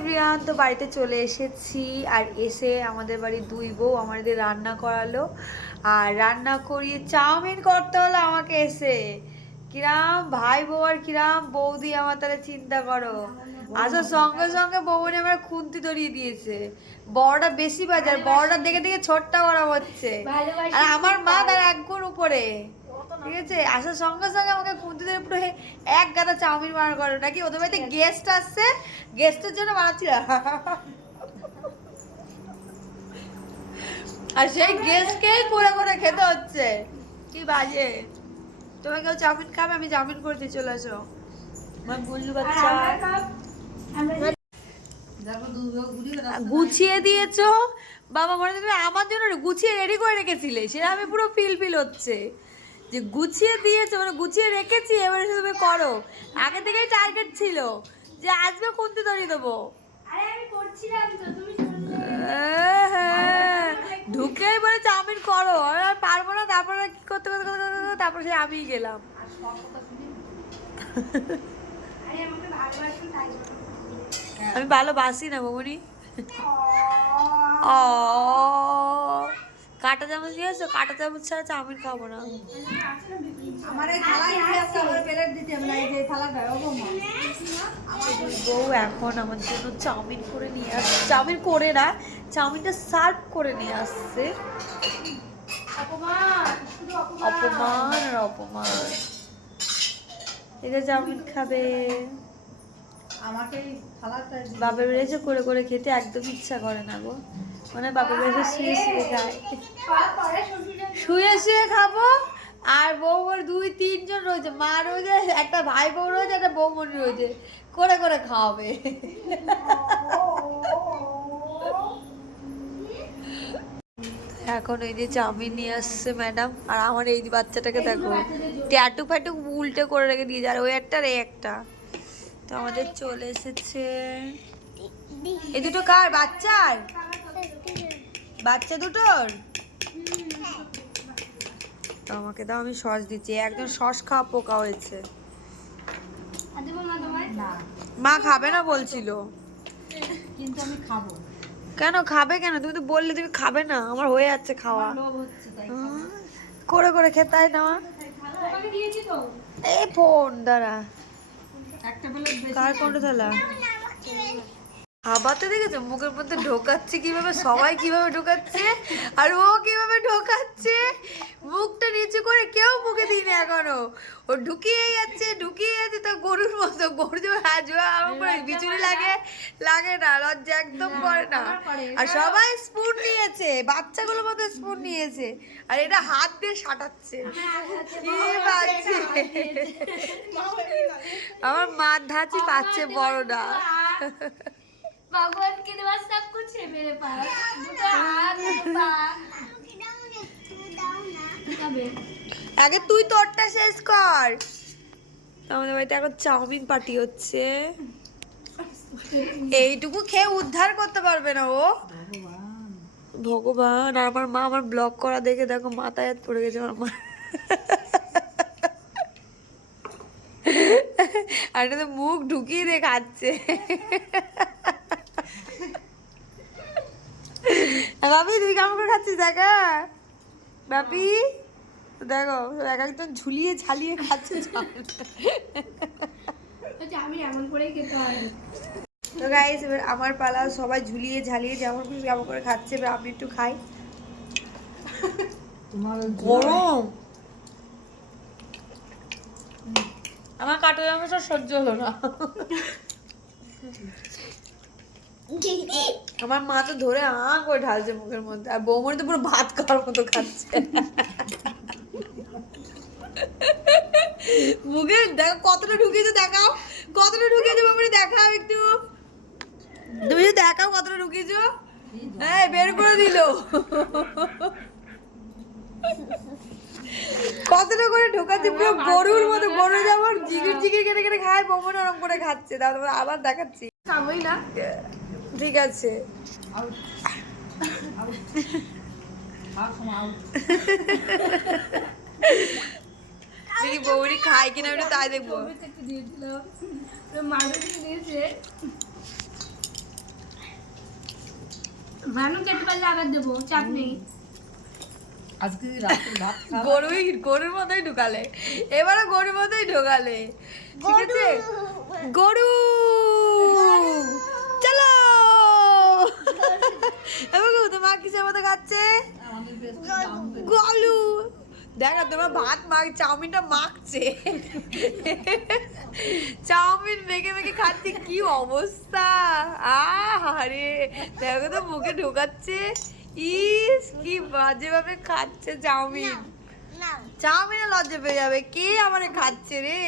Everyone তো বাড়িতে চলে এসেছি আর এসে আমাদের বাড়ির দুই বউ আমাদের রান্না করালো। আর রান্না করিয়ে চাউমিন করতে হলো আমাকে এসে। কিরাম ভাই বউ আর কিরাম বৌদি আমার তাহলে চিন্তা করো। আসার সঙ্গে সঙ্গে বৌনি আমার খুন্তি ধরিয়ে দিয়েছে। বড়টা বেশি বাজার বড়টা দেখে দেখে ছোটটা করা হচ্ছে। আর আমার মা তার একগুন উপরে। ঠিক আছে? আসার সঙ্গে সঙ্গে আমাকে খুন্তি পুরো এক গাদা চাউমিন বানানো করো নাকি? ওদের বাড়িতে গেস্ট আসছে। গেস্টের জন্য বানাচ্ছি আর সেই গেস্টকেই করে করে খেতে হচ্ছে। কি বাজে? তুমি কেউ চাউমিন খাবে? আমি চাউমিন করতে চলে আসো। আমার গুল্লু বাচ্চা। গুছিয়ে দিয়েছ? বাবা মনে তুমি আমার জন্য গুছিয়ে রেডি করে রেখেছিলে। সেটা আমি পুরো ফিল ফিল হচ্ছে। যে গুছিয়ে দিয়েছ মানে গুছিয়ে রেখেছি এবারে তুমি করো। আগে থেকেই টার্গেট ছিল যে আসবে খুন্তি ধরিয়ে দেবো। আহ, হ্যাঁ। ঢুকেই বলে চাউমিন করো। আমি আর পারব না তারপরে কি করতে করতে করতে করতে তারপরে সে আমিই গেলাম। আমি ভালোবাসি না বমনি। ও কাটা চামচ দিয়ে আসো কাটা চামচ ছাড়া চাউমিন খাব না। আমার এই থালায় দিয়ে আসতে আমার প্লেট দিতে হবে এই যে থালাটা আমার বউ এখন আমার জন্য চাউমিন করে নিয়ে আসছে। চাউমিন করে না চাউমিনটা সার্ভ করে নিয়ে আসছে। অপমান আর অপমান। এটা চাউমিন খাবে। আমাকে এই থালাটা দিয়ে- বাপের বাড়ি এসে করে করে খেতে একদম ইচ্ছা করে না গো। মানে বাপের বাড়ি শুয়ে শুয়ে খায় শুয়ে শুয়ে খাব, আর বৌমর দুই, তিনজন রয়েছে। মা রয়েছে, একটা ভাই বউ রয়েছে, একটা বৌমনি রয়েছে। করে করে খাওয়াবে। এখন এই যে চাউমিন নিয়ে আসছে ম্যাডাম, আর আমার এই বাচ্চাটাকে দেখো, ট্যাটু ফ্যাটু উল্টে করে রেখে দিয়ে যায় ওই একটা এই একটা। তো আমাদের চলে এসেছে। এই দুটো কার? বাচ্চার? বাচ্চা দুটোর? তো আমাকে দাও আমি সস দিচ্ছি। একজন সস খাওয়া পোকা হয়েছে। মা খাবে না বলছিল। কিন্তু আমি খাব। কেন খাবে কেন? তুমি তো বললে তুমি খাবে না। আমার হয়ে যাচ্ছে খাওয়া। লোভ হচ্ছে তাই হুম, করে করে খেতে হয় না এই ফোন দাঁড়া। কার কোনটা থালা? খাবারটা দেখেছ মুখের মধ্যে ঢোকাচ্ছে কীভাবে সবাই কীভাবে ঢোকাচ্ছে আর ও কীভাবে ঢোকাচ্ছে? মুখটা নিচু করে কেউ মুখে দিই না এখনও। ও ঢুকিয়ে যাচ্ছে ঢুকিয়ে যাচ্ছে তো গরুর মতো গরু যেমন হাজুয়া আমার করে বিচুরি লাগে লাগে না লজ্জা একদম করে না। আর সবাই স্পুন নিয়েছে বাচ্চাগুলোর মতো স্পুন নিয়েছে আর এটা হাত দিয়ে সাটাচ্ছে। আমার মার ধাঁচি পাচ্ছে বড়টা ভগবানকে দেওয়ার সব कुछ है मेरे पास দুটো হাত দুটো পা তবে আগে তুই তোরটা শেষ কর তো আমাদের বাড়িতে এখন চাউমিন পার্টি হচ্ছে এইটুকু খেয়ে উদ্ধার করতে পারবে না ও ভগবান আর আমার মা আমার ব্লগ করা দেখে দেখো মাথায় হাত পড়ে গেছে আমার মা আর এটা তো মুখ ঢুকিয়ে দিয়ে খাচ্ছে বাপি তুই কেমন করে খাচ্ছিস দেখা? বাপি দেখো এক একজন ঝুলিয়ে ঝালিয়ে খাচ্ছে আমি এমন করেই খেতে হয়। তো গাইস এবার আমার পালা সবাই ঝুলিয়ে ঝালিয়ে যেমন খুশি কেমন করে খাচ্ছে এবার আমি একটু খাই। গরম! আমার কাটা চামচটা সহ্য হলো না। আমার মা তো ধরে আ করে ঢালছে মুখের মধ্যে। আর বৌমনি তো পুরো ভাত খাওয়ার মতো খাচ্ছে। মুখে দেখো কতটা ঢুকিয়েছো দেখাও। কতটা ঢুকিয়েছো বৌমনি দেখাও একটু। তুমি যদি দেখাও কতটা ঢুকিয়েছো। হ্যাঁ বের করে দিল। কতটা করে ঢোকাচ্ছে পুরো গরুর মতো গরু যেমন জিগির জিগির কেটে কেটে খায় বমন ওরম করে খাচ্ছে। তারপর আবার দেখাচ্ছি। খাবোই না? ঠিক আছে। দেখি বৌরি খায় কিনা ওটা তাই দেখব। ভানু পারলে আবার দেবো চাপ নেই আজকে গরুই গরুর মতোই ঢুকালে। এবারে গরুর মতোই ঢুকালে। ঠিক আছে? গরু! দেখো তোমার ভাত মাখ চাউমিনটা মাখছে। চাউমিন মেখে মেখে খাচ্ছে কি অবস্থা? আরে দেখো তো মুখে ঢোকাচ্ছে। ইস কি বাজে ভাবে খাচ্ছে চাউমিন। চাউমিনে লজ্জা পেয়ে যাবে কে আমার খাচ্ছে রে?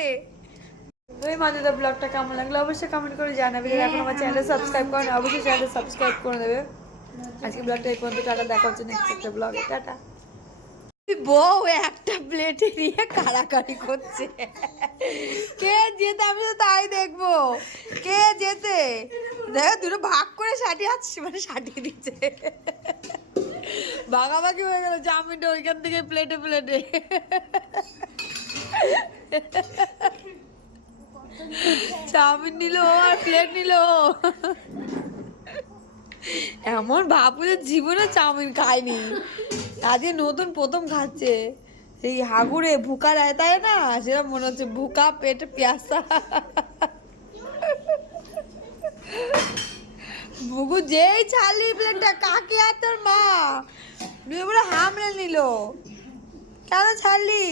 ওই মাঝে ব্লগটা কেমন লাগল অবশ্যই কমেন্ট করে জানাবে। যদি এখন আমার চ্যানেল সাবস্ক্রাইব করেন অবশ্যই চ্যানেল সাবস্ক্রাইব করে দেবে। আজকে ব্লগটা এই পর্যন্ত টাটা দেখা হচ্ছে নেক্সট একটা ব্লগে টাটা। বউ একটা প্লেটে নিয়ে কাড়াকাড়ি করছে। কে যেতে? আমি তো তাই দেখব। কে যেতে? দেখো, দুটো ভাগ করে সাটিয়ে আসছে মানে সাটিয়ে দিচ্ছে ভাগাভাগি হয়ে গেল চাউমিনটা ওইখান থেকে প্লেটে প্লেটে চাউমিন নিল আর প্লেট নিল এমন ভাবুলে জীবনে চাউমিন খায়নি। আজকে নতুন প্রথম খাচ্ছে। এই হাগুড়ে ভুকা রায়তায় না? সেটা মনে হচ্ছে ভুকা পেটে পেয়াসা। বুগু যেই ছাড়লি প্লেনটা কাকে আর তোর মা? পুরো হামলে নিল। কেন ছাড়লি?